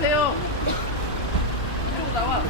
주세요. 이쪽 나와.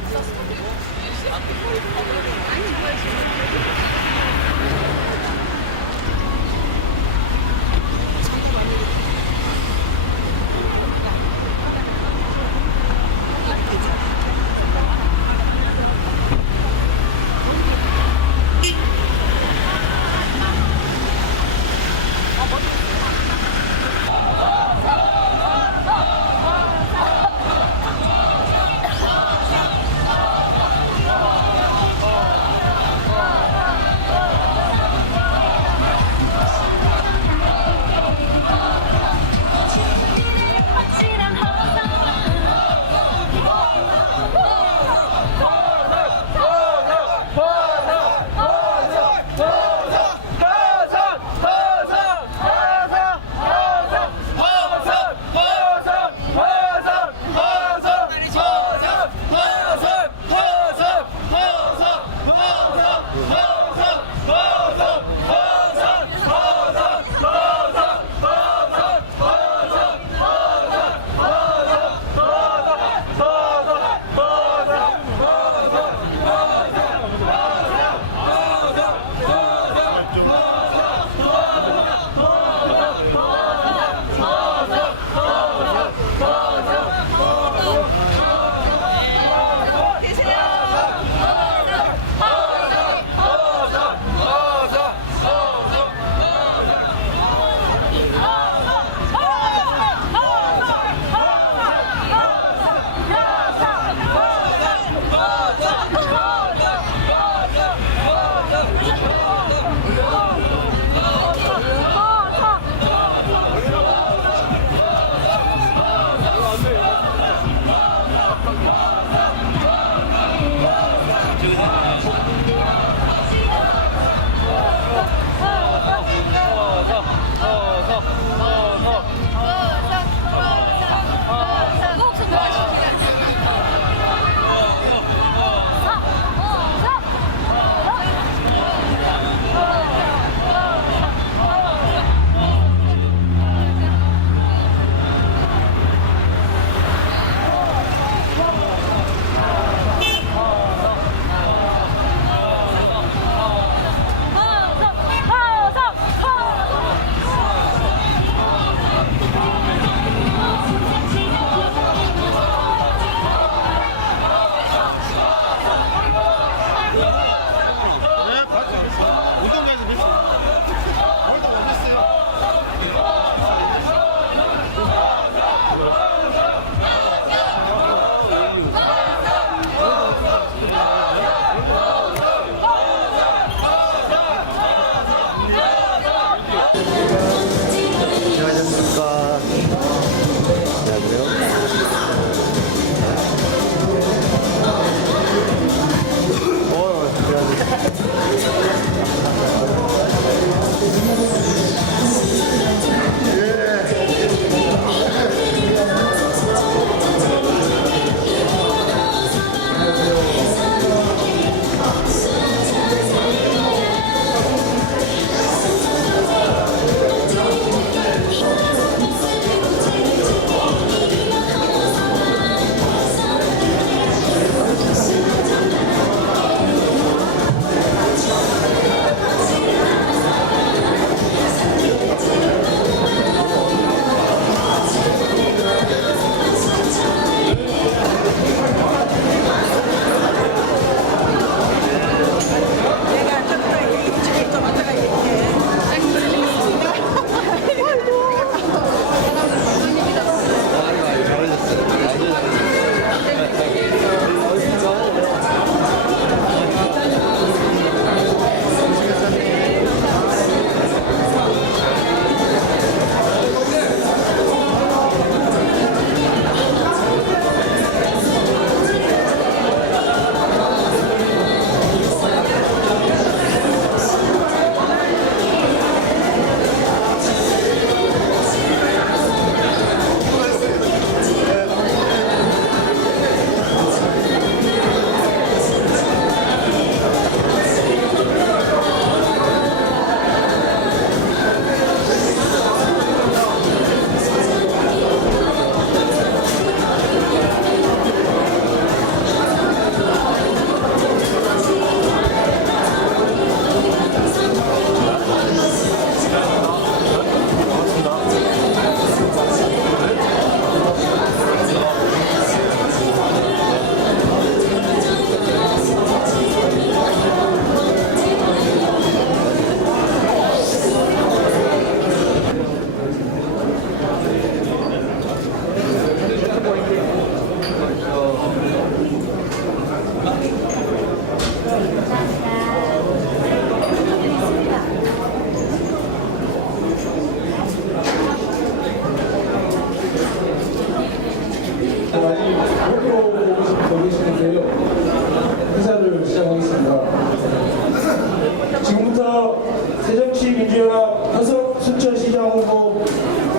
선거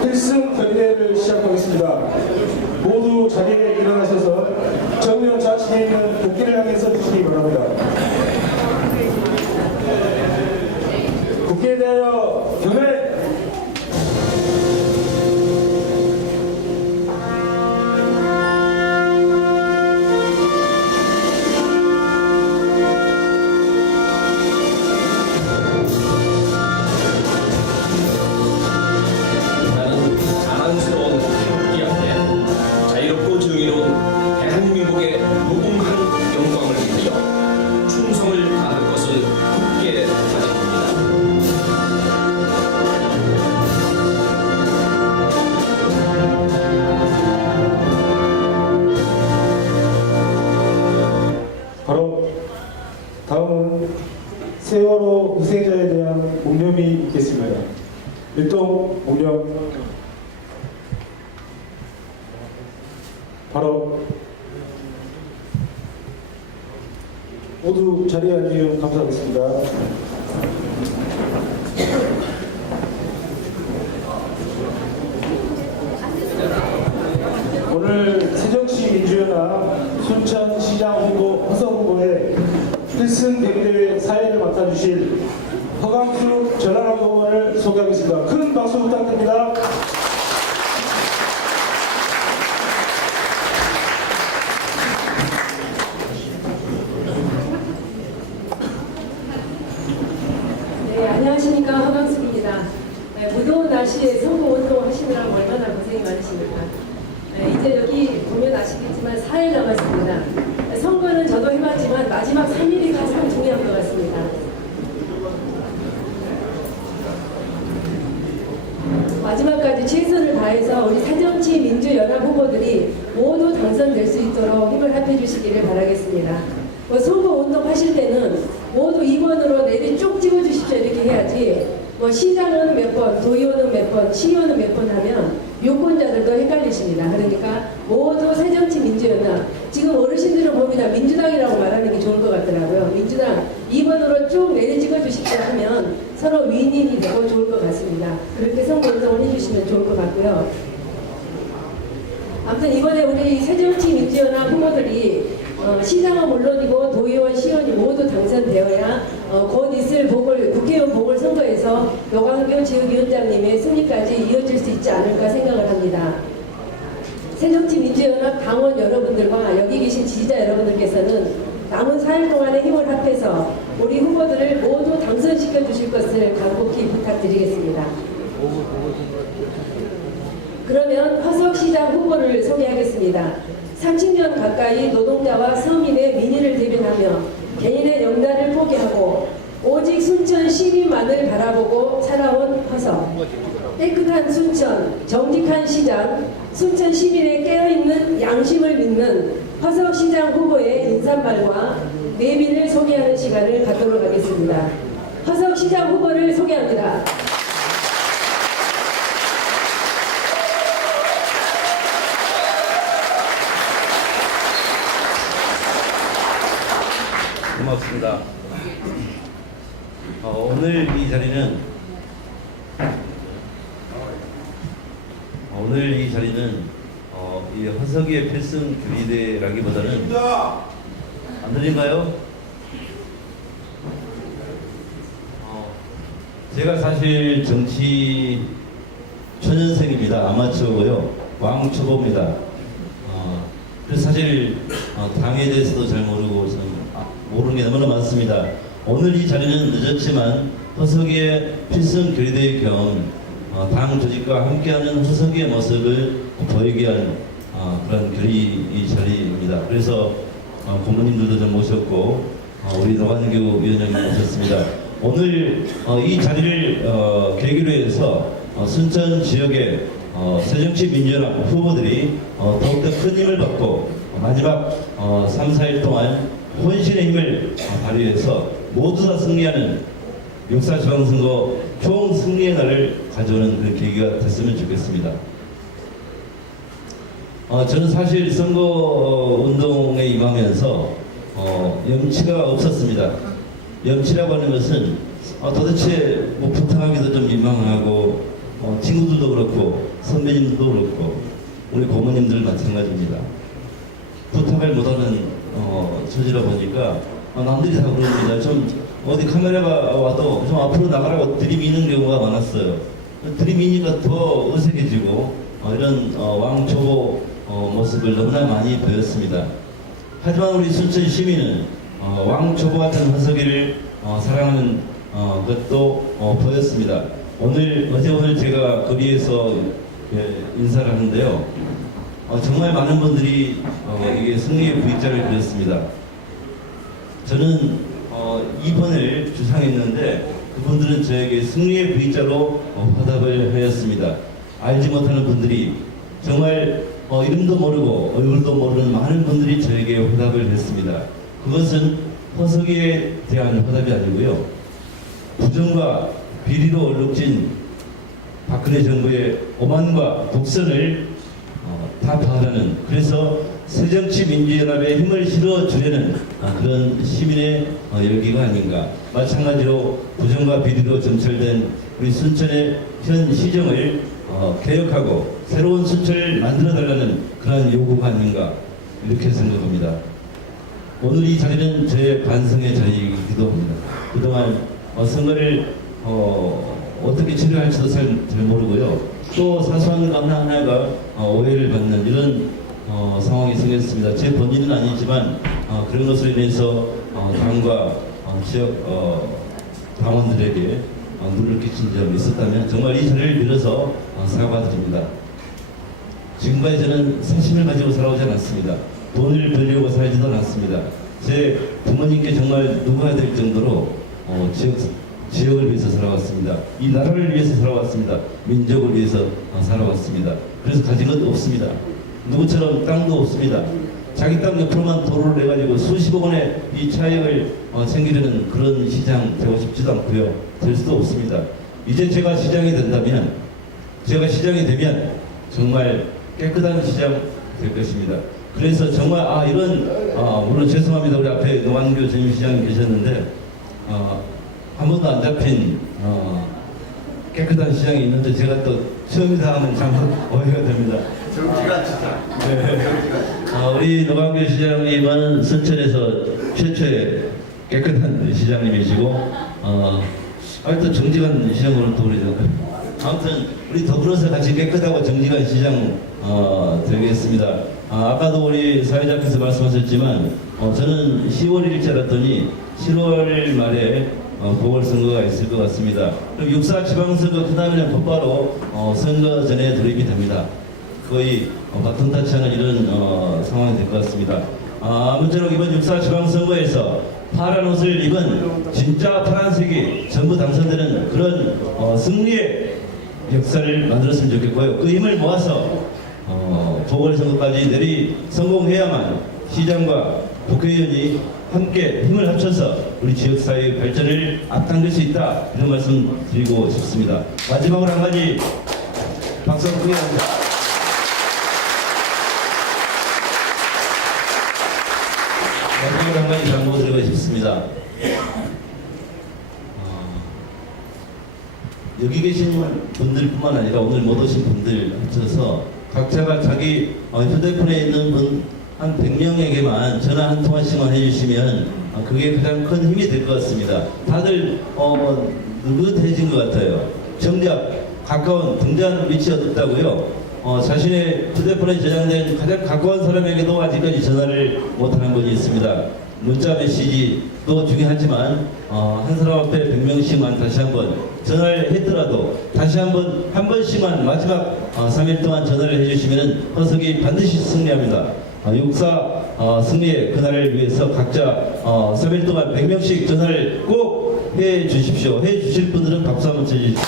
필승 결의대회를 시작하겠습니다. 모두 자리에 일어나셔서 정면 좌측에 있는 국기를 향해 서주시기 바랍니다. 국기에 대하여 경례! 나는 자랑스러운 태극기 앞에 자유롭고 정의로운 대한민국의 무궁한 영광을 위하여 충성을 다할 것을 굳게 다짐합니다. 바로 다음은 세월호 희생자에 대한 묵념이 있겠습니다. 일동 묵념. 바로 모두 자리에 앉으면 감사하겠습니다. 오늘 새정치 민주연합 순천시장 후보 허석 후보의 필승 대비대회 사회를 맡아주실 허강수 전라남 의원을 소개하겠습니다. 큰 박수 부탁드립니다. 네, 안녕하십니까. 허강숙입니다. 네, 무더운 날씨에 선거운동 하시느라고 얼마나 고생이 많으십니까. 네, 이제 여기 보면 아시겠지만 4일 남았습니다. 네, 선거는 저도 해봤지만 마지막 3일이 가장 중요한 것 같습니다. 마지막까지 최선을 다해서 우리 새정치 민주연합 후보들이 모두 당선될 수 있도록 힘을 합해주시기를 바라겠습니다. 뭐 선거운동 하실 때는 모두 2번으로 내리 쭉 찍어주십시오 이렇게 해야지 뭐 시장은 몇 번, 도의원은 몇 번, 시의원은 몇 번 하면 유권자들도 헷갈리십니다. 그러니까 모두 새정치민주연합 지금 어르신들은 봅니다. 민주당이라고 말하는 게 좋을 것 같더라고요. 민주당 2번으로 쭉 내리 찍어주십시오 하면 서로 윈윈이 되고 좋을 것 같습니다. 그렇게 선거운동을 해주시면 좋을 것 같고요. 아무튼 이번에 우리 새정치민주연합 후보들이 시장은 물론이고 도의원, 시의원이 모두 당선되어야 곧 있을 국회의원 보궐선거에서 노광교 지역위원장님의 승리까지 이어질 수 있지 않을까 생각을 합니다. 새정치민주연합 당원 여러분들과 여기 계신 지지자 여러분들께서는 남은 4일 동안의 힘을 합해서 우리 후보들을 모두 당선시켜 주실 것을 간곡히 부탁드리겠습니다. 그러면 화석시장 후보를 소개하겠습니다. 30년 가까이 노동자와 서민의 민의를 대변하며 개인의 영달을 포기하고 오직 순천 시민만을 바라보고 살아온 화석. 깨끗한 순천, 정직한 시장, 순천 시민의 깨어있는 양심을 믿는 화석시장 후보의 인사말과 내빈을 소개하는 시간을 갖도록 하겠습니다. 화석시장 후보를 소개합니다. 고맙습니다. 오늘 이 자리는 이 화석의 필승 결의대라기보다는 안 들린가요? 제가 사실 정치 초년생입니다. 아마추어고요. 왕초보입니다. 그래서 사실 당에 대해서도 잘 모르고 모르는 게 너무나 많습니다. 오늘 이 자리는 늦었지만 화석의 필승 결의대회 겸 당 조직과 함께하는 화석의 모습을 보이게 한 그런 이 자리입니다. 그래서 고모님들도 좀 모셨고 우리 노관규 위원장님 모셨습니다. 오늘 이 자리를 계기로 해서 순천 지역의 새정치민주연합 후보들이 더욱더 큰 힘을 받고 마지막 3, 4일 동안 혼신의 힘을 발휘해서 모두 다 승리하는 역사 지방선거 총승리의 날을 가져오는 그런 계기가 됐으면 좋겠습니다. 저는 사실 선거운동에 임하면서 염치가 없었습니다. 염치라고 하는 것은 도대체 뭐 부탁하기도 좀 민망하고 친구들도 그렇고 선배님들도 그렇고 우리 고모님들 마찬가지입니다. 부탁을 못하는 처지라 보니까 남들이 다 그럽니다. 좀 어디 카메라가 와도 좀 앞으로 나가라고 들이미는 경우가 많았어요. 들이미니까 더 어색해지고 이런 왕초보 모습을 너무나 많이 보였습니다. 하지만 우리 순천 시민은 왕초보 같은 허석이를 사랑하는 것도 보였습니다. 오늘 제가 거리에서 인사를 하는데요. 정말 많은 분들이 이게 승리의 V자를 그렸습니다. 저는 2번을 주장했는데 그분들은 저에게 승리의 V자로 화답을 하였습니다. 알지 못하는 분들이 정말 이름도 모르고 얼굴도 모르는 많은 분들이 저에게 화답을 했습니다. 그것은 허석이에 대한 화답이 아니고요. 부정과 비리로 얼룩진 박근혜 정부의 오만과 독선을 타파하라는, 그래서 새정치민주연합에 힘을 실어주려는 그런 시민의 열기가 아닌가. 마찬가지로 부정과 비리로 점철된 우리 순천의 현 시정을 개혁하고 새로운 순천을 만들어달라는 그러한 요구가 아닌가 이렇게 생각합니다. 오늘 이 자리는 제 반성의 자리이기도 합니다. 그동안 선거를 어떻게 치료할지도 잘 모르고요. 또 사소한 것 하나하나가 오해를 받는 이런 상황이 생겼습니다. 제 본인은 아니지만 그런 것으로 인해서 당과 지역 당원들에게 눈을 끼친 점이 있었다면 정말 이 자리를 빌어서 사과드립니다. 지금까지 저는 사심을 가지고 살아오지 않았습니다. 돈을 벌려고 살지도 않았습니다. 제 부모님께 정말 누가 될 정도로 지역을 위해서 살아왔습니다. 이 나라를 위해서 살아왔습니다. 민족을 위해서 살아왔습니다. 그래서 가진 것도 없습니다. 누구처럼 땅도 없습니다. 자기 땅 옆으로만 도로를 내가지고 수십억 원의 이 차익을 챙기려는 그런 시장 되고 싶지도 않고요. 될 수도 없습니다. 이제 제가 시장이 된다면, 제가 시장이 되면 정말 깨끗한 시장 될 것입니다. 그래서 정말 이런 물론 죄송합니다. 우리 앞에 노한규 전임 시장님 계셨는데 한 번도 안 잡힌 깨끗한 시장이 있는데 제가 또 처음이다 하면 참 오해가 됩니다. 정치가 진짜. 네. 우리 노광규 시장님은 순천에서 최초의 깨끗한 시장님이시고 또 정직한 시장으로 또 그러죠. 아무튼 우리 더불어서 같이 깨끗하고 정직한 시장 되겠습니다. 아까도 우리 사회자께서 말씀하셨지만 저는 10월 1일째 알았더니 7월 말에 보궐선거가 있을 것 같습니다. 그럼 6.4 지방선거 끝나면 곧바로 선거 전에 돌입이 됩니다. 거의 바톤 타치하는 이런 상황이 될 것 같습니다. 아무쪼록 이번 6.4 지방선거에서 파란 옷을 입은 진짜 파란색이 전부 당선되는 그런 승리의 역사를 만들었으면 좋겠고요. 그 힘을 모아서 보궐선거까지 내리 성공해야만 시장과 국회의원이 함께 힘을 합쳐서 우리 지역사회의 발전을 앞당길 수 있다, 이런 말씀 드리고 싶습니다. 마지막으로 한 가지 박수 크게 합니다. 마지막으로 한 가지 당부드리고 싶습니다. 여기 계신 분들뿐만 아니라 오늘 못 오신 분들 합쳐서 각자가 자기 휴대폰에 있는 분 한 100명에게만 전화 한 통화씩만 해주시면 그게 가장 큰 힘이 될 것 같습니다. 다들 느긋해진 것 같아요. 정작 가까운 등대하는 위치 어둡다고요. 자신의 휴대폰에 저장된 가장 가까운 사람에게도 아직까지 전화를 못하는 분이 있습니다. 문자 메시지도 중요하지만 한 사람 앞에 100명씩만 다시 한번 전화를 했더라도 다시 한 번씩만 마지막 3일 동안 전화를 해주시면 허석이 반드시 승리합니다. 6.4 승리의 그날을 위해서 각자 3일 동안 100명씩 전화를 꼭 해 주십시오. 해 주실 분들은 박수 한번 쳐주십시오.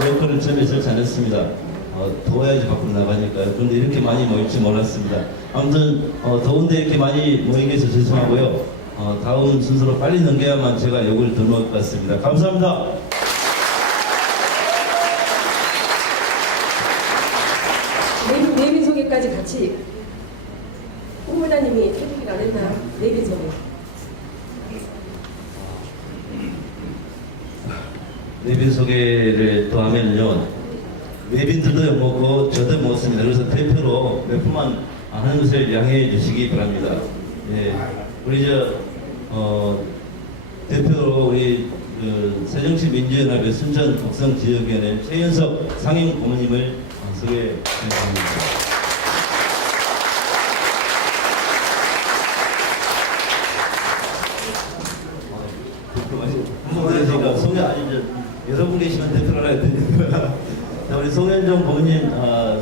에어컨을 처음에 설치 안 했습니다. 더워야지 밖으로 나가니까요. 그런데 이렇게 많이 모일 줄 몰랐습니다. 아무튼 더운데 이렇게 많이 모이게 해서 죄송하고요. 다음 순서로 빨리 넘겨야만 제가 욕을 덜 먹을 것 같습니다. 감사합니다. 내빈 소개까지 같이 홍보단님이 해주기를 안 했나? 내빈 소개. 내빈 소개를 또 하면요, 내빈들도 욕먹고 저도 먹습니다. 그래서 대표로 몇 분만 하는 것을 양해해 주시기 바랍니다. 예, 우리 대표로 우리 새정치민주연합의 순천 곡성 지역위원회 최윤석 상임 고문님을 소개해드립니다. 제가 송현 아니 이제 여러분 계시면 대표를 해야 되니까 자, 우리 송현정 고문님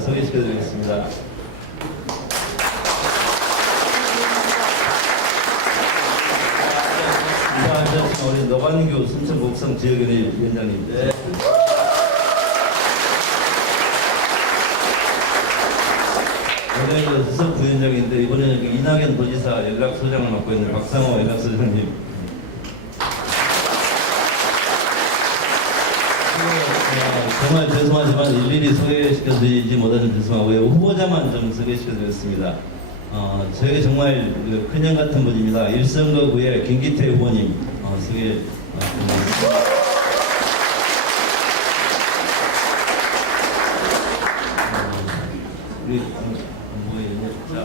소개시켜드리겠습니다. 우리 노관규 순천 곡성 지역위원회 위원장님. 네. 원래 수석 부위원장인데 이번에 이낙연 도지사 연락소장을 맡고 있는 박상호 연락소장님. 정말 죄송하지만 일일이 소개시켜드리지 못하는 죄송하고요. 후보자만 좀 소개시켜드렸습니다. 저에게 정말 큰형 같은 분입니다. 일선거구의 김기태 후보님 소개. 우리 자,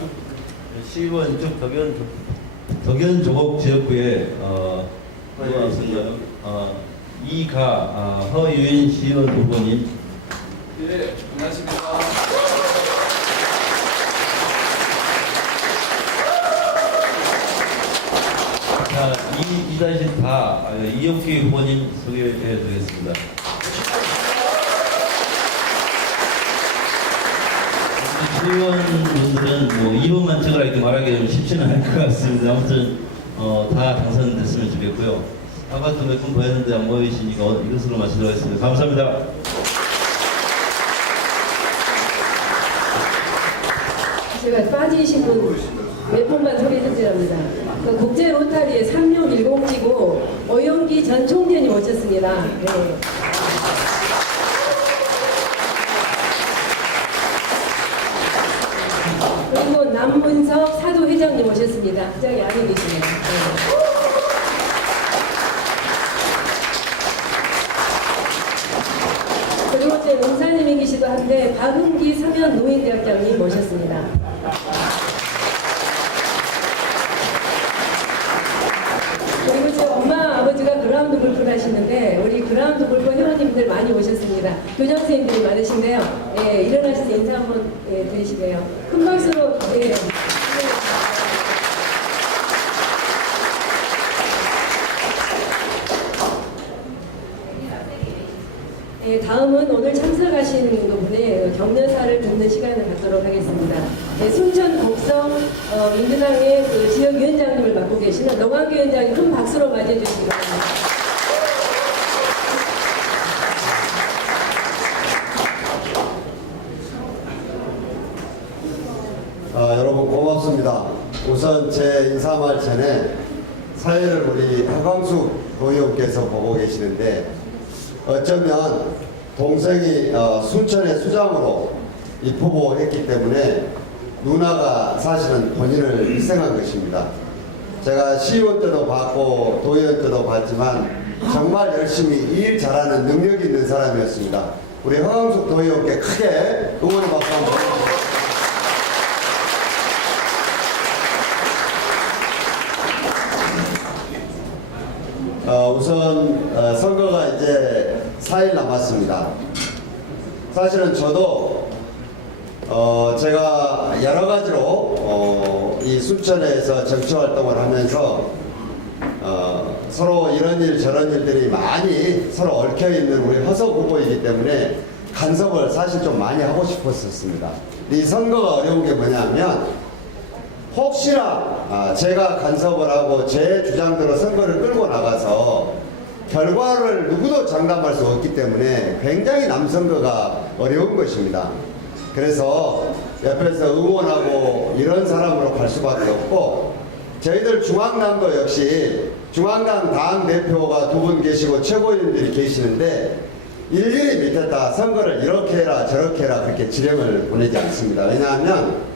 시의원 쪽 덕연 조곡 지역구에 허유인 시의원 후보님. 네, 안녕하십니까. 자, 2-4 이혁기 후보님 소개해 드리겠습니다. 시의원분들은 뭐 2번만 찍으라 이렇게 말하기 좀 쉽지는 않을 것 같습니다. 아무튼 다 당선됐으면 좋겠고요. 아까도 몇 분 보였는데 안 보이시니까 이것으로 마치도록 하겠습니다. 감사합니다. 제가 빠지신 분 몇 분만 소개해드립니다. 그 국제 로타리의 3610지구 오영기 전 총재님 오셨습니다. 네. 그리고 남문석 사도회장님 오셨습니다. 그 자리 안에 계십니다. 네. 그리고 제 농사님이시기도 한데 박은기 사면 노인대학장님 모셨습니다. 그리고 제 엄마 아버지가 그라운드 골프를 하시는데 우리 그라운드 골프 회원님들 많이 오셨습니다. 교장 선생님들이 많으신데요. 예, 일어나셔서 인사 한번 드리시게요. 큰 박수로 예. 예, 다음은 오늘 참석하신 분의 격려사를 듣는 시간을 갖도록 하겠습니다. 예, 순천 곡성 민주당의 그 지역위원장님을 맡고 계시는 노관규 위원장님 큰 박수로 맞이해 주시기 바랍니다. 여러분 고맙습니다. 우선 제 인사말 전에 사회를 우리 하광숙 도의원께서 보고 계시는데 어쩌면 동생이 순천의 수장으로 입후보했기 때문에 누나가 사실은 본인을 희생한 것입니다. 제가 시의원 때도 봤고 도의원 때도 봤지만 정말 열심히 일 잘하는 능력 있는 사람이었습니다. 우리 하광숙 도의원께 크게 응원의 박수 한번 보내주세요. 우선 선거가 이제 4일 남았습니다. 사실은 저도 제가 여러 가지로 이 순천에서 정치 활동을 하면서 서로 이런 일 저런 일들이 많이 서로 얽혀 있는 우리 허석 후보이기 때문에 간섭을 사실 좀 많이 하고 싶었었습니다. 이 선거가 어려운 게 뭐냐면 혹시나 제가 간섭을 하고 제 주장대로 선거를 끌고 나가서 결과를 누구도 장담할 수 없기 때문에 굉장히 남선거가 어려운 것입니다. 그래서 옆에서 응원하고 이런 사람으로 갈 수밖에 없고 저희들 중앙당도 역시 중앙당 당대표가 2분 계시고 최고위원들이 계시는데 일일이 밑에다 선거를 이렇게 해라 저렇게 해라 그렇게 지령을 보내지 않습니다. 왜냐하면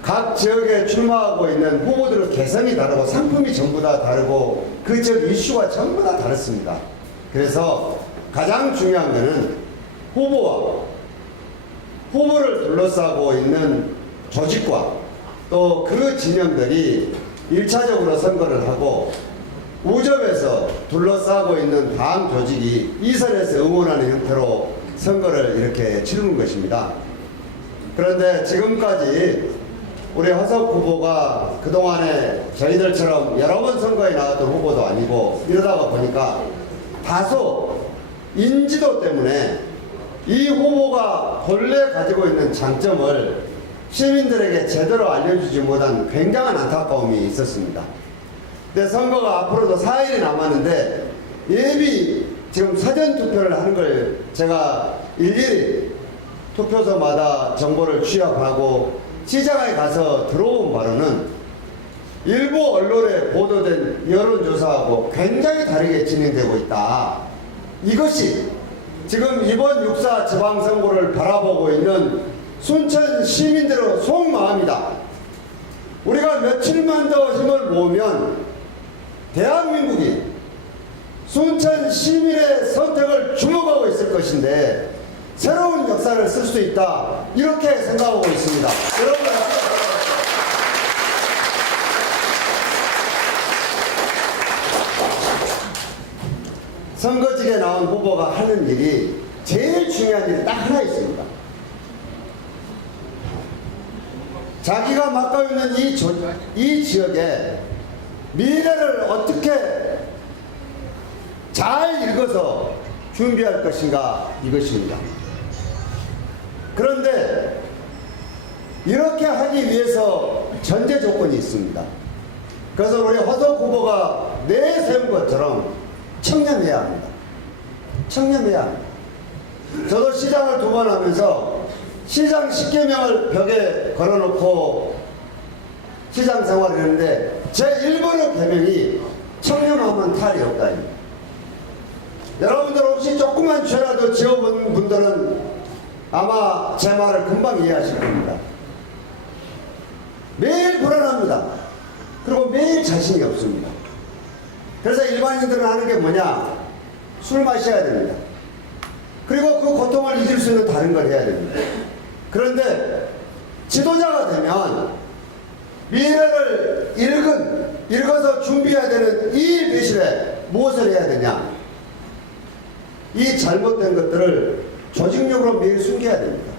각 지역에 출마하고 있는 후보들의 개성이 다르고 상품이 전부 다 다르고 그 지역 이슈가 전부 다 다릅니다. 그래서 가장 중요한 것은 후보를 둘러싸고 있는 조직과 또 그 진영들이 1차적으로 선거를 하고 우접에서 둘러싸고 있는 당 조직이 2선에서 응원하는 형태로 선거를 이렇게 치르는 것입니다. 그런데 지금까지 우리 허석 후보가 그동안에 저희들처럼 여러 번 선거에 나왔던 후보도 아니고 이러다가 보니까 다소 인지도 때문에 이 후보가 본래 가지고 있는 장점을 시민들에게 제대로 알려주지 못한 굉장한 안타까움이 있었습니다. 근데 선거가 앞으로도 4일이 남았는데 예비 지금 사전 투표를 하는 걸 제가 일일이 투표소마다 정보를 취합하고 시장에 가서 들어온 바로는 일부 언론에 보도된 여론조사하고 굉장히 다르게 진행되고 있다. 이것이 지금 이번 6.4 지방선거를 바라보고 있는 순천 시민들의 속마음이다. 우리가 며칠만 더 힘을 모으면 대한민국이 순천 시민의 선택을 주목하고 있을 것인데 새로운 역사를 쓸 수 있다. 이렇게 생각하고 있습니다. 여러분, 선거직에 나온 후보가 하는 일이 제일 중요한 일이 딱 하나 있습니다. 자기가 맡고 있는 이 지역에 미래를 어떻게 잘 읽어서 준비할 것인가 이것입니다. 그런데 이렇게 하기 위해서 전제 조건이 있습니다. 그래서 우리 허석 후보가 내세운 것처럼 청렴해야 합니다. 청렴해야 합니다. 저도 시장을 2번 하면서 시장 10개명을 벽에 걸어놓고 시장 생활을 했는데 제 1번의 개명이 청렴하면 탈이 없다. 여러분들 혹시 조그만 죄라도 지어본 분들은 아마 제 말을 금방 이해하실 겁니다. 매일 불안합니다. 그리고 매일 자신이 없습니다. 그래서 일반인들은 하는 게 뭐냐? 술 마셔야 됩니다. 그리고 그 고통을 잊을 수 있는 다른 걸 해야 됩니다. 그런데 지도자가 되면 미래를 읽어서 준비해야 되는 이 매실에 무엇을 해야 되냐? 이 잘못된 것들을 조직력으로 매일 숨겨야 됩니다.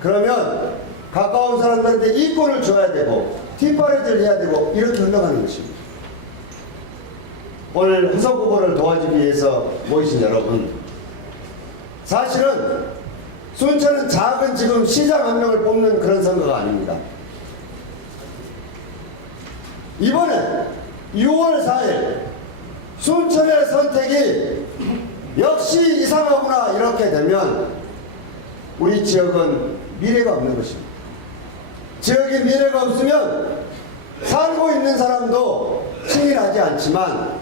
그러면 가까운 사람들한테 이권을 줘야 되고 뒷바라지를 해야 되고 이렇게 흘러가는 것입니다. 오늘 허석 후보를 도와주기 위해서 모이신 여러분, 사실은 순천은 작은 지금 시장 한 명을 뽑는 그런 선거가 아닙니다. 이번에 6월 4일 순천의 선택이 역시 이상하구나 이렇게 되면 우리 지역은 미래가 없는 것입니다. 지역에 미래가 없으면 살고 있는 사람도 친일하지 않지만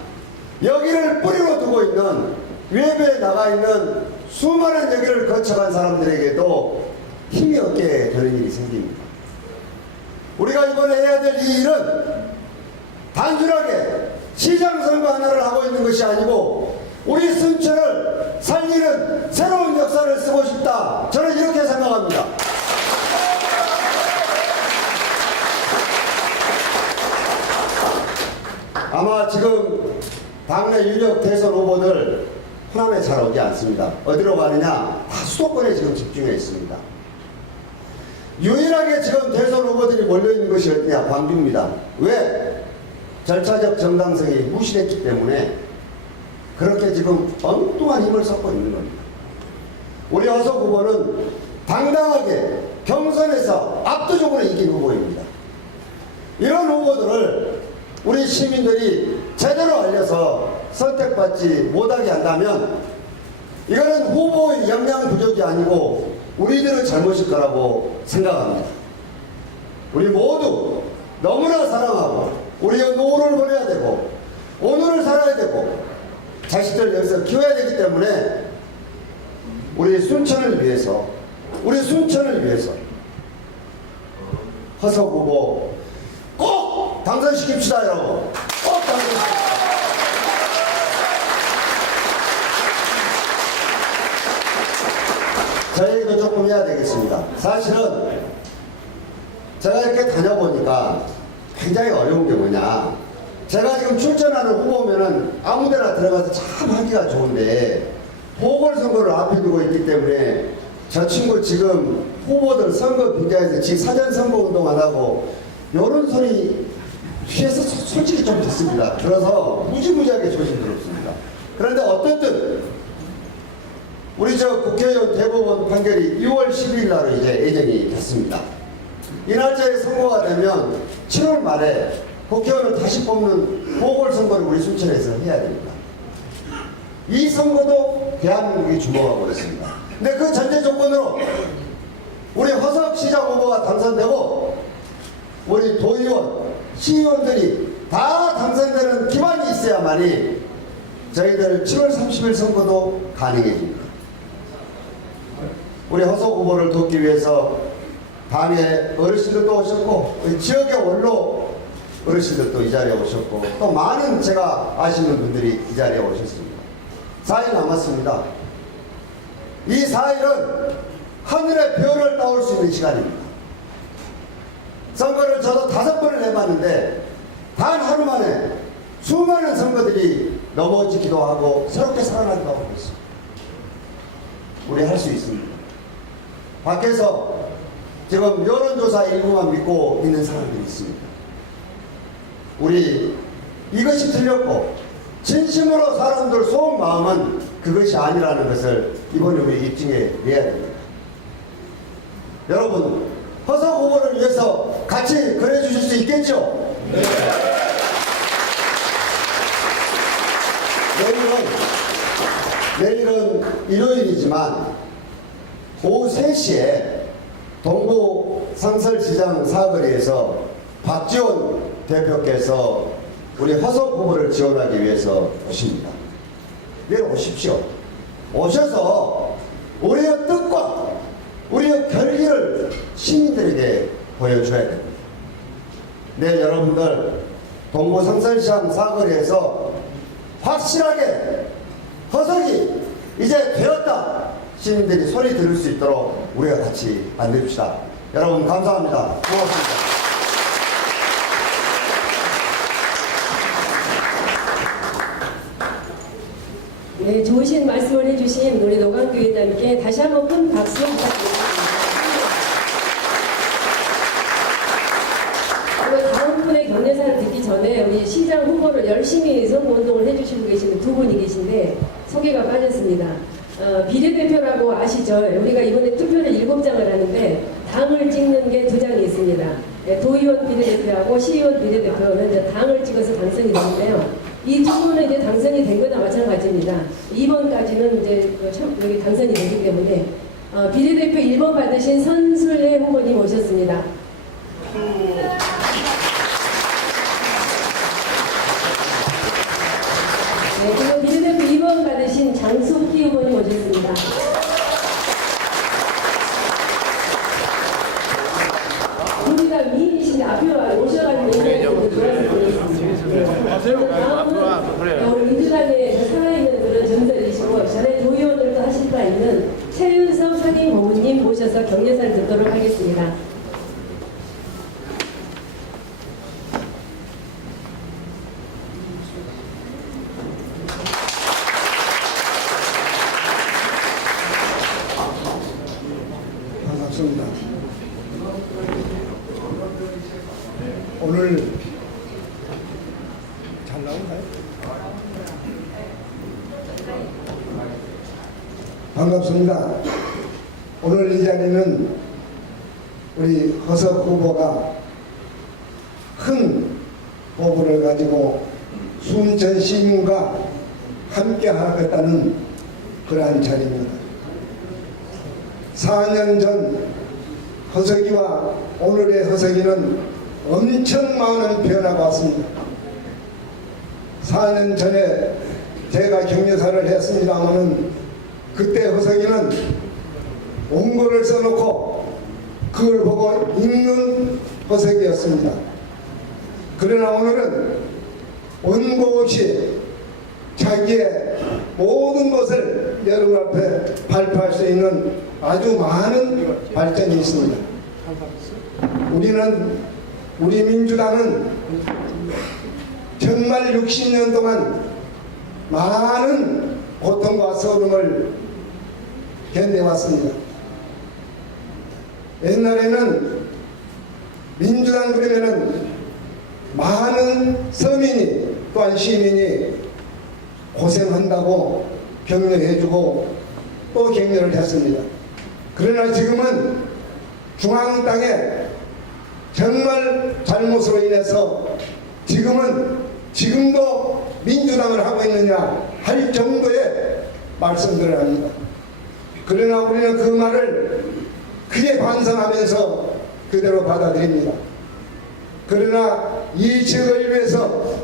여기를 뿌리로 두고 있는 외부에 나가 있는 수많은 여기를 거쳐간 사람들에게도 힘이 없게 되는 일이 생깁니다. 우리가 이번에 해야 될 이 일은 단순하게 시장 선거 하나를 하고 있는 것이 아니고 우리 순천을 살리는 새로운 역사를 쓰고 싶다. 저는 이렇게 생각합니다. 아마 지금 당내 유력 대선 후보들 호남에 잘 오지 않습니다. 어디로 가느냐? 다 수도권에 지금 집중해 있습니다. 유일하게 지금 대선 후보들이 몰려있는 것이 어디냐? 광주입니다. 왜? 절차적 정당성이 무시됐기 때문에 그렇게 지금 엉뚱한 힘을 쏟고 있는 겁니다. 우리 허석 후보는 당당하게 경선에서 압도적으로 이긴 후보입니다. 이런 후보들을 우리 시민들이 제대로 알려서 선택받지 못하게 한다면 이거는 후보의 역량 부족이 아니고 우리들의 잘못일 거라고 생각합니다. 우리 모두 너무나 사랑하고 우리의 노후를 보내야 되고 오늘을 살아야 되고 자식들 여기서 키워야 되기 때문에 우리 순천을 위해서 허석 후보 꼭 당선시킵시다 여러분. 꼭 당선시킵시다. 정리해야 되겠습니다. 사실은 제가 이렇게 다녀보니까 굉장히 어려운 게 뭐냐. 제가 지금 출전하는 후보면은 아무 데나 들어가서 참 하기가 좋은데 보궐선거를 앞에 두고 있기 때문에 저 친구 지금 후보들 선거 빙자에서 지금 사전선거 운동 안 하고 요런 소리 귀에서 솔직히 좀 듣습니다. 그래서 무지무지하게 조심스럽습니다. 그런데 어떻든 우리 저 국회의원 대법원 판결이 6월 12일 날로 이제 예정이 됐습니다. 이 날짜에 선고가 되면 7월 말에 국회의원을 다시 뽑는 보궐선거를 우리 순천에서 해야 됩니다. 이 선거도 대한민국이 주목하고 있습니다. 근데 그 전제 조건으로 우리 허석 시장 후보가 당선되고 우리 도의원, 시의원들이 다 당선되는 기반이 있어야만이 저희들 7월 30일 선거도 가능해집니다. 우리 허석 후보를 돕기 위해서 당의 어르신들도 오셨고 지역의 원로 어르신들도 이 자리에 오셨고 또 많은 제가 아시는 분들이 이 자리에 오셨습니다. 4일 남았습니다. 이 4일은 하늘의 별을 따올 수 있는 시간입니다. 선거를 저도 5번을 해봤는데 단 하루 만에 수많은 선거들이 넘어지기도 하고 새롭게 살아나기도 하고 있습니다. 우리 할 수 있습니다. 밖에서 지금 여론조사 일부만 믿고 있는 사람들이 있습니다. 우리 이것이 틀렸고 진심으로 사람들 속마음은 그것이 아니라는 것을 이번에 우리 입증해 내야 됩니다. 여러분 허석 후보를 위해서 같이 그래 주실 수 있겠죠? 네. 내일은 일요일이지만 오후 3시에 동부 상설시장 사거리에서 박지원 대표께서 우리 허석 후보를 지원하기 위해서 오십니다. 내일 오십시오. 오셔서 우리의 뜻과 우리의 결기를 시민들에게 보여줘야 됩니다. 내일 여러분들 동부 상설시장 사거리에서 확실하게 허석이 이제 되었다 시민들이 소리 들을 수 있도록 우리가 같이 만듭시다. 여러분 감사합니다. 고맙습니다. 네, 좋으신 말씀을 해주신 우리 노광규 회장님께 다시 한번 큰 박수 부탁드립니다. 그리고 다음 분의 경례사를 듣기 전에 우리 시장 후보를 열심히 선거운동을 해주시고 계시는 두 분이 계신데 소개가 빠졌습니다. 비례대표라고 아시죠? 우리가 이번에 투표를 7장을 하는데 당을 찍는 게 2장이 있습니다. 네, 도의원 비례대표하고 시의원 비례대표는 이제 당을 찍어서 당선이 되는데요. 이 두 분은 이제 당선이 된 거나 마찬가지입니다. 2번까지는 이제 여기 당선이 되기 때문에 비례대표 1번 받으신 선술래 후보님 오셨습니다. 네, 그리고 비례대표 2번 받으신 장숙희 후보님 오셨습니다. 우리가 미인이신데 앞으로 오셔가지고 인사드리고 돌아서드리겠습니다. 우리 민주당에 살아있는 그런 전설이시고 전에 도의원을 또 하실 바 있는 최윤석 상임 고문님 모셔서 경례사를 듣도록 하겠습니다. 반갑습니다. 오늘 잘 나오나요? 반갑습니다. 오늘 이 자리는 우리 허석 후보가 큰 포부를 가지고 순천 시민과 함께 하겠다는 그러한 자리입니다. 4년 전 허석이와 오늘의 허석이는 엄청 많은 변화가 왔습니다. 4년 전에 제가 경례사를 했습니다마는 그때 허석이는 원고를 써놓고 그걸 보고 읽는 허석이었습니다. 그러나 오늘은 원고 없이 자기의 모든 것을 여러분 앞에 발표할 수 있는 아주 많은 발전이 있습니다. 우리 민주당은 정말 60년 동안 많은 고통과 서름을 견뎌왔습니다. 옛날에는 민주당 그러면은 많은 서민이 또한 시민이 고생한다고 격려해주고 또 격려를 했습니다. 그러나 지금은 중앙 땅에 정말 잘못으로 인해서 지금도 민주당을 하고 있느냐 할 정도의 말씀들을 합니다. 그러나 우리는 그 말을 크게 반성하면서 그대로 받아들입니다. 그러나 이 지역을 위해서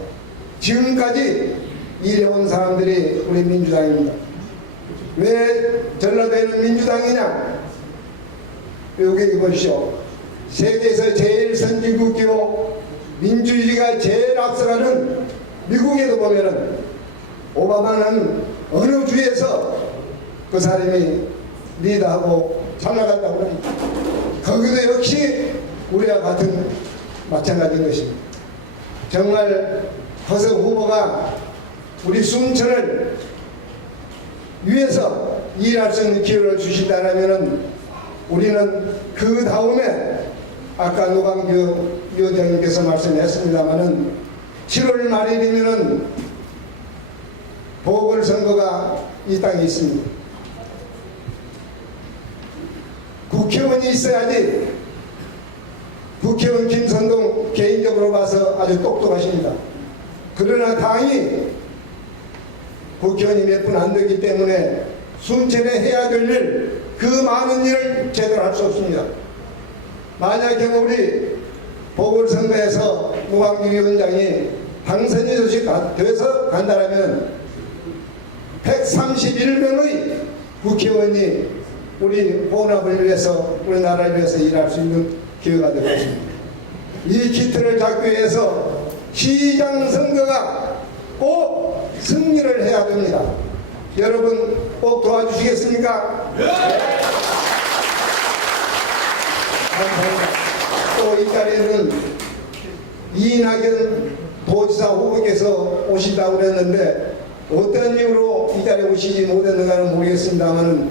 지금까지 일해온 사람들이 우리 민주당입니다. 왜 전라도에는 민주당이냐? 여기 보시오. 세계에서 제일 선진국이고 민주주의가 제일 앞서가는 미국에도 보면은 오바마는 어느 주에서 그 사람이 리더하고 잘 나갔다고 합니다. 거기도 역시 우리와 같은 마찬가지인 것입니다. 정말 허석 후보가 우리 순천을 위해서 일할 수 있는 기회를 주신다면 우리는 그 다음에 아까 노광규 위원장님께서 말씀했습니다마는 7월 말일이면은 보궐선거가 이 땅에 있습니다. 국회의원이 있어야지. 국회의원 김선동 개인적으로 봐서 아주 똑똑하십니다. 그러나 당이 국회의원이 몇 분 안 되기 때문에 순천에 해야 될 일, 그 많은 일을 제대로 할 수 없습니다. 만약에 우리 보궐선거에서 노광규 위원장이 당선이 돼서 간다면 131명의 국회의원이 우리 혼합을 위해서, 우리나라를 위해서 일할 수 있는 기회가 될 것입니다. 이 기틀을 잡기 위해서 시장 선거가 꼭 승리를 해야 됩니다. 여러분 꼭 도와주시겠습니까? 네. 감사합니다. 또 이 자리에는 이낙연 도지사 후보께서 오신다고 그랬는데 어떤 이유로 이 자리에 오시지 못했는가는 모르겠습니다만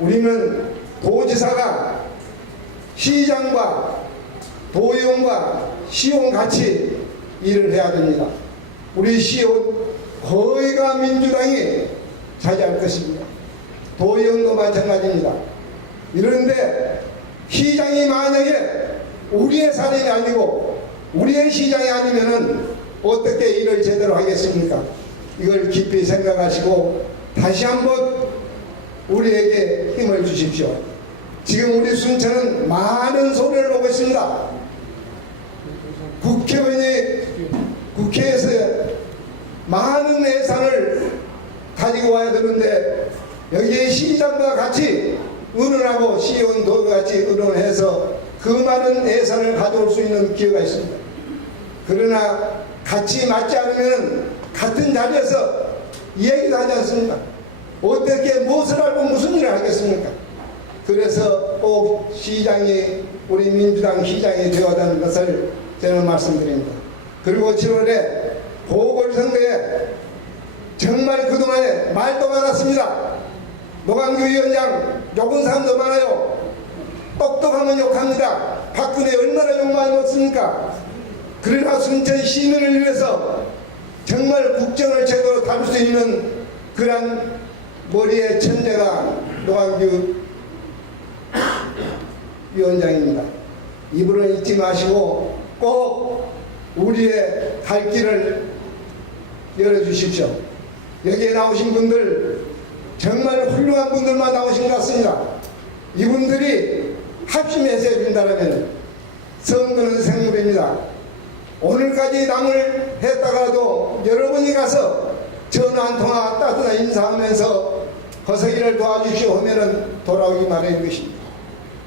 우리는 도지사가 시장과 도의원과 시의원 같이 일을 해야 됩니다. 우리 시의원 거의가 민주당이 차지할 것입니다. 도의원도 마찬가지입니다. 이런데 시장이 만약에 우리의 사람이 아니고 우리의 시장이 아니면은 어떻게 일을 제대로 하겠습니까? 이걸 깊이 생각하시고 다시 한번 우리에게 힘을 주십시오. 지금 우리 순천은 많은 소리를 보고 있습니다. 국회의원이 국회에서 많은 예산을 가지고 와야 되는데 여기에 시장과 같이 의논하고 시의원도 같이 의논해서 그 많은 예산을 가져올 수 있는 기회가 있습니다. 그러나 같이 맞지 않으면 같은 자리에서 이야기도 하지 않습니다. 어떻게 무엇을 알고 무슨 일을 하겠습니까? 그래서 꼭 시장이 우리 민주당 시장이 되어야하는 것을 저는 말씀드립니다. 그리고 7월에 보궐선거에 정말 그동안에 말도 많았습니다. 노광규 위원장 욕은 사람도 많아요. 똑똑하면 욕합니다. 박근혜 얼마나 욕 많이 먹습니까? 그러나 순천 시민을 위해서 정말 국정을 제대로 다룰 수 있는 그런 머리의 천재가 노광규 위원장입니다. 이분을 잊지 마시고 꼭 우리의 갈 길을 열어주십시오. 여기에 나오신 분들 정말 훌륭한 분들만 나오신 것 같습니다. 이분들이 합심해서 해준다면 선거는 생물입니다. 오늘까지 남을 했다가도 여러분이 가서 전화 한 통화 따뜻한 인사하면서 허석이를 도와주시오 하면은 돌아오기 마련인 것입니다.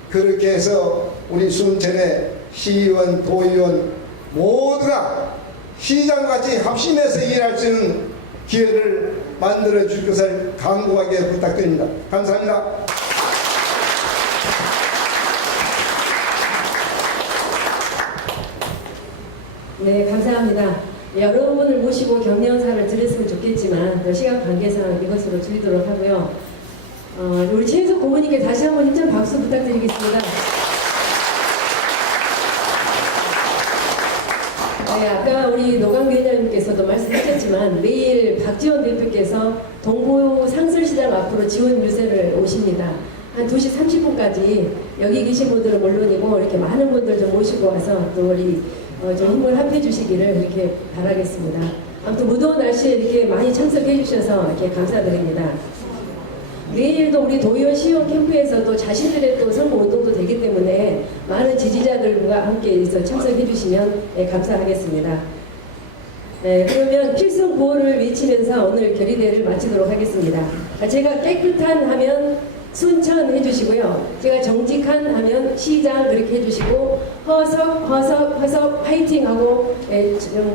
그렇게 해서 우리 순천의 시의원, 도의원 모두가 시장같이 합심해서 일할 수 있는 기회를 만들어 줄 것을 간곡하게 부탁드립니다. 감사합니다. 네, 감사합니다. 여러분을 모시고 격려사를 드렸으면 좋겠지만 시간 관계상 이것으로 줄이도록 하고요. 우리 최혜석 고모님께 다시 한번 힘찬 박수 부탁드리겠습니다. 네, 아까 우리 노광 위원장님께서도 말씀하셨지만 내일 박지원 대표께서 동부 상설시장 앞으로 지원 유세를 오십니다. 한 2시 30분까지 여기 계신 분들은 물론이고 이렇게 많은 분들 좀 모시고 와서 또 우리 좀 힘을 합해 주시기를 이렇게 바라겠습니다. 아무튼 무더운 날씨에 이렇게 많이 참석해 주셔서 이렇게 감사드립니다. 내일도 우리 도의원 시의원 캠프에서도 자신들의 또 선거 운동도 되기 때문에 많은 지지자들과 함께 참석해 주시면 감사하겠습니다. 네, 그러면 필승 구호를 외치면서 오늘 결의대를 마치도록 하겠습니다. 제가 깨끗한 하면 순천 해주시고요. 제가 정직한 하면 시장 그렇게 해주시고 허석 화이팅 하고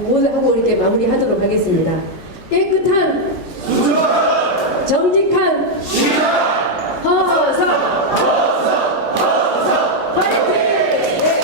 모두하고 이렇게 마무리하도록 하겠습니다. 깨끗한 정직한 허석 화이팅! 네, 고맙습니다.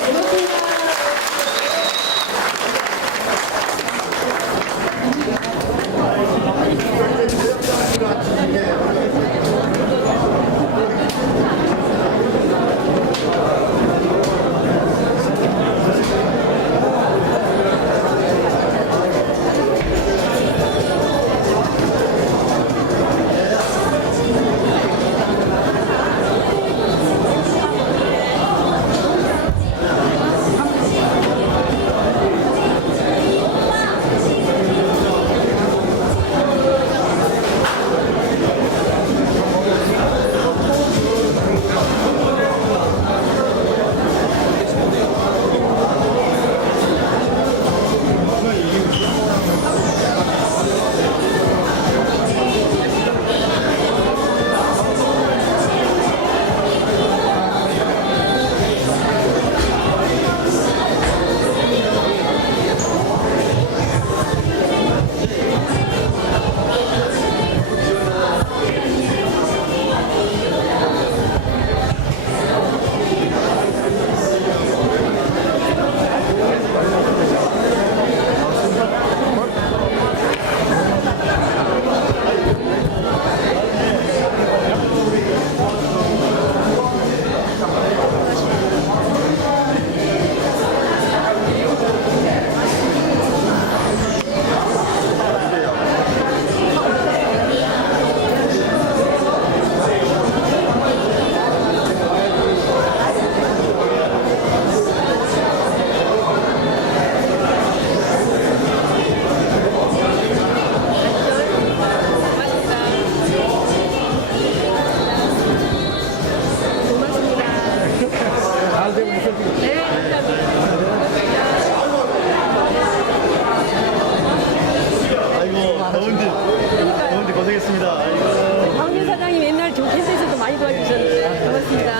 더운데 고생했습니다. 박윤 사장이 맨날 저 캠프에서도 많이 도와주셨는데 고맙습니다.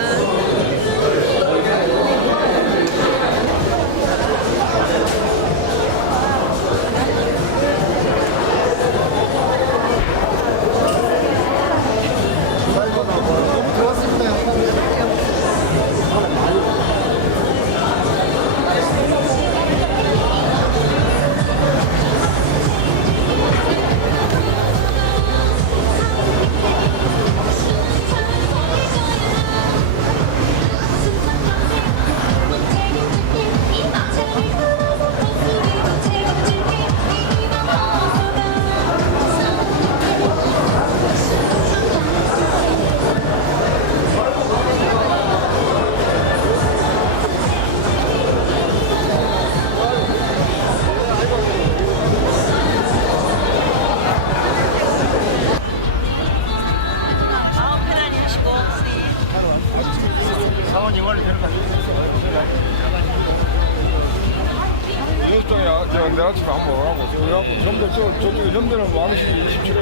내가 아침에 안 먹으라고. 그래갖고 저쪽에 현대는 왕시 27회.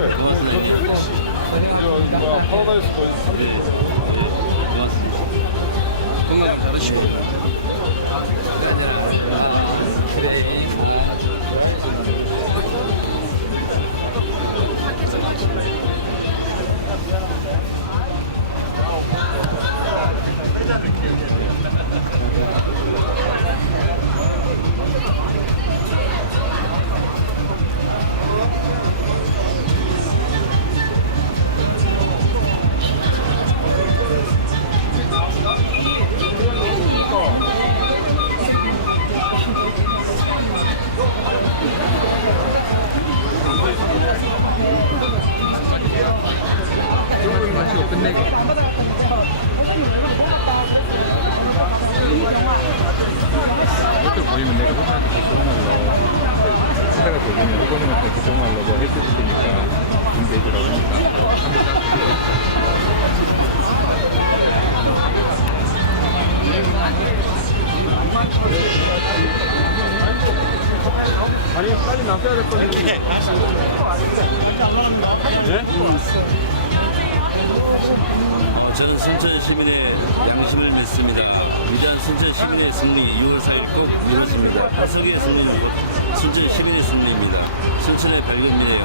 저쪽에 파라다이스도 30회. 건강 잘하시고. 끝내게. 이것도 보이면 내가 후보한테 기성말로 후배가 보이면 후보님한테 기성말로 뭐 해줄 테니까 준비해주라고 하니까 아니 빨리 나서야 될 거예요. 저는 순천 시민의 양심을 믿습니다. 위대한 순천 시민의 승리 6월 4일 꼭 이루어집니다. 해석의 승리는 순천 시민의 승리입니다. 순천의 발견이에요.